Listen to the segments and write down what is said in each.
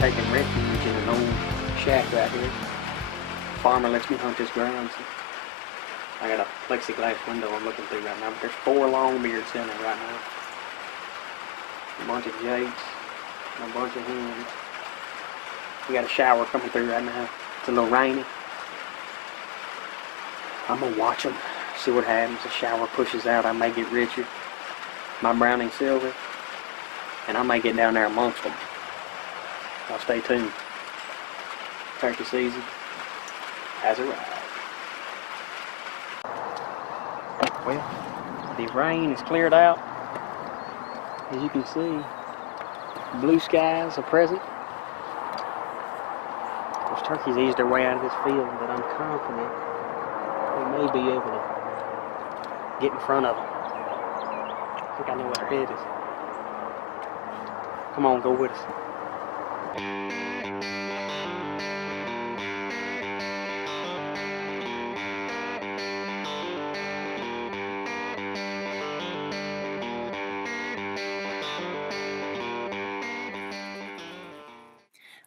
taking refuge in an old shack right here. Farmer lets me hunt this ground. So I got a plexiglass window I'm looking through right now, but there's 4 longbeards in there right now. A bunch of jakes and a bunch of hens. We got a shower coming through right now. It's a little rainy. I'm gonna watch them, see what happens. The shower pushes out, I may get Richard, my browning silver, and I may get down there amongst them. I'll stay tuned. Turkey season has arrived. Well, the rain is cleared out. As you can see, blue skies are present. Those turkeys eased their way out of this field, but I'm confident we may be able to get in front of them. I think I know where their head is. Come on, go with us.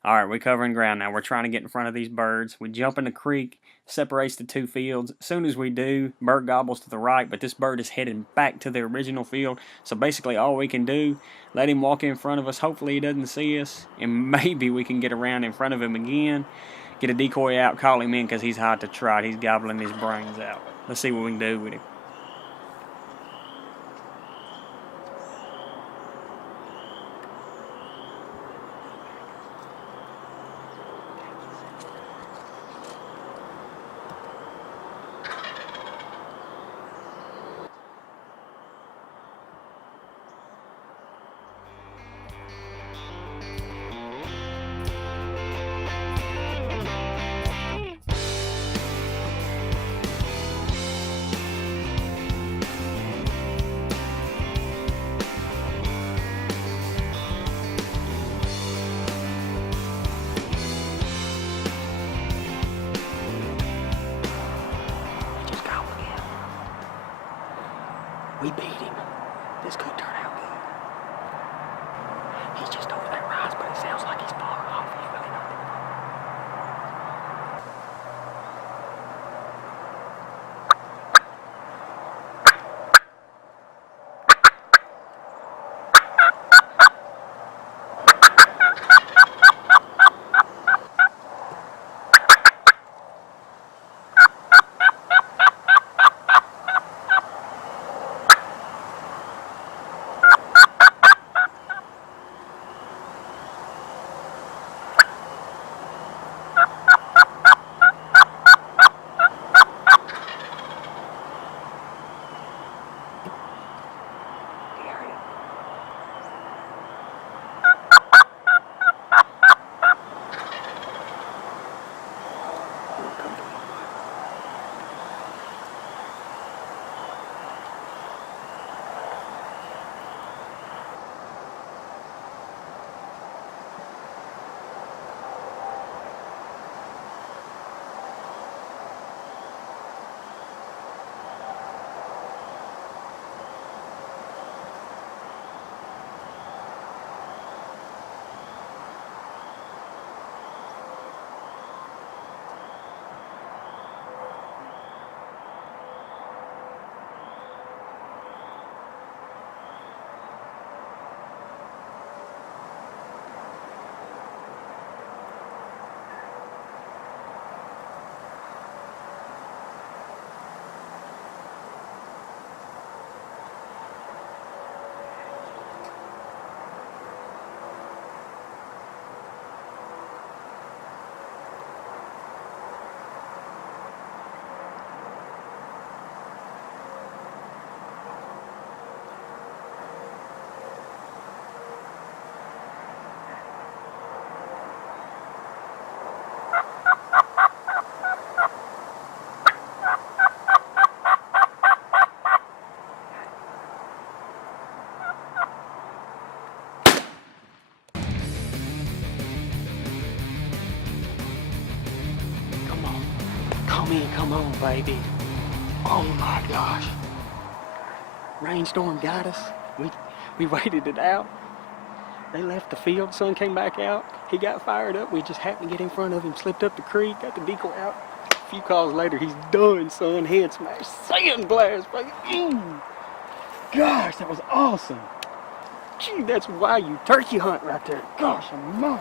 All right, we're covering ground now. We're trying to get in front of these birds. We jump in the creek, separates the 2 fields. As soon as we do, bird gobbles to the right, but this bird is heading back to the original field. So basically all we can do, let him walk in front of us. Hopefully he doesn't see us, and maybe we can get around in front of him again, get a decoy out, call him in because he's hot to trot. He's gobbling his brains out. Let's see what we can do with him. We beat him. This could turn out good. He's just over that rise, but it sounds like he's far off. He's really not there. Come on, baby. Oh my gosh. Rainstorm got us. We waited it out. They left the field, sun came back out. He got fired up. We just happened to get in front of him, slipped up the creek, got the decoy out. A few calls later, he's done, son. Head smashed, sandblast, baby. Gosh, that was awesome. Gee, that's why you turkey hunt right there. Gosh, I'm on.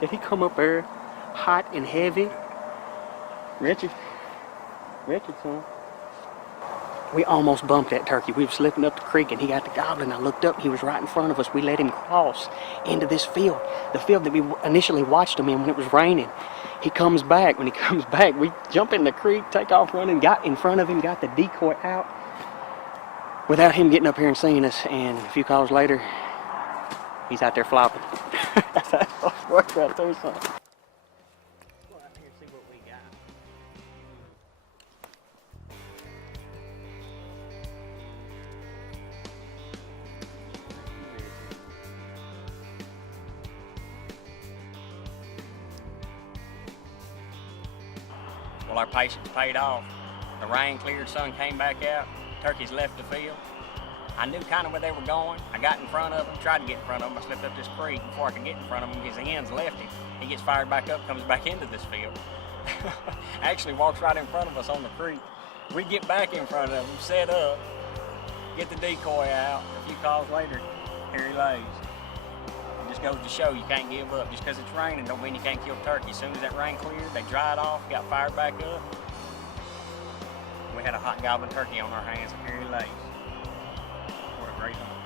Did he come up there hot and heavy? Richard, son. We almost bumped that turkey. We were slipping up the creek and he got the gobbler, and I looked up, he was right in front of us. We let him cross into this field, the field that we initially watched him in when it was raining. He comes back. When he comes back, we jump in the creek, take off running, got in front of him, got the decoy out without him getting up here and seeing us, and a few calls later, he's out there flopping. That's how it works right there, son. Go out here and see what we got. Well, our patience paid off. The rain cleared, sun came back out, turkeys left the field. I knew kind of where they were going. I got in front of them, tried to get in front of them. I slipped up this creek. Before I could get in front of him, his ends left him. He gets fired back up, comes back into this field. Actually walks right in front of us on the creek. We get back in front of him, set up, get the decoy out. A few calls later, here he lays. It just goes to show you can't give up. Just because it's raining don't mean you can't kill turkey. As soon as that rain cleared, they dried off, got fired back up. We had a hot gobbling turkey on our hands, and here he lays. What a great hunt.